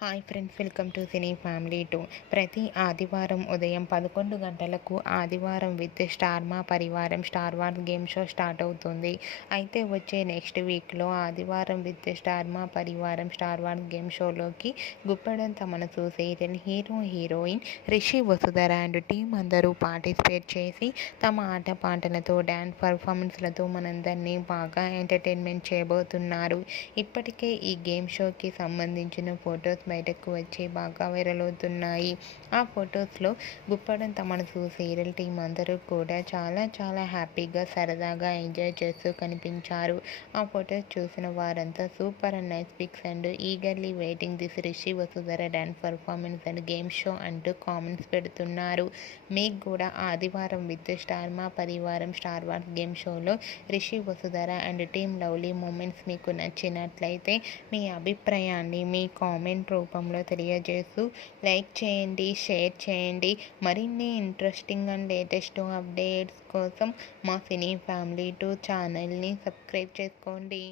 Hi friends, welcome to cine family 2. ప్రతి ఆదివారం ఉదయం 11 గంటలకు ఆదివారం విత్ స్టార్ మా పరివారం star wars game show start అవుతుంది. అయితే వచ్చే నెక్స్ట్ వీక్లో ఆదివారం విత్ స్టార్ మా పరివారం స్టార్ వార్స్ గేమ్ షోలోకి గుప్పెడంత మనసు serial hero heroine Rishi Vasudhara and team అందరూ పార్టిసిపేట్ చేసి తమ ఆటపాటలతో డ్యాన్స్ పర్ఫార్మెన్స్లతో మనందరినీ బాగా ఎంటర్టైన్మెంట్ చేయబోతున్నారు. ఇప్పటికే ఈ గేమ్ షోకి సంబంధించిన ఫొటోస్ బయటకు వచ్చి బాగా వైరల్ అవుతున్నాయి. ఆ ఫొటోస్లో గుప్పడంత మనసు సీరియల్ టీం అందరూ కూడా చాలా హ్యాపీగా సరదాగా ఎంజాయ్ చేస్తూ కనిపించారు. ఆ ఫొటోస్ చూసిన వారంతా super and nice pics and eagerly waiting this Rishi Vasudhara dance performance and game show అంటూ కామెంట్స్ పెడుతున్నారు. మీకు కూడా ఆదివారం విత్ స్టార్ మా పరివారం స్టార్ వార్స్ గేమ్ షోలో Rishi Vasudhara and team lovely moments మీకు నచ్చినట్లయితే మీ అభిప్రాయాన్ని మీ కామెంట్ రూపంలో తెలియజేస్తూ లైక్ చేయండి, షేర్ చేయండి. మరిన్ని ఇంట్రెస్టింగ్ అండ్ లేటెస్ట్ అప్డేట్స్ కోసం మా సినీ ఫ్యామిలీ 2 ఛానల్ని సబ్స్క్రైబ్ చేసుకోండి.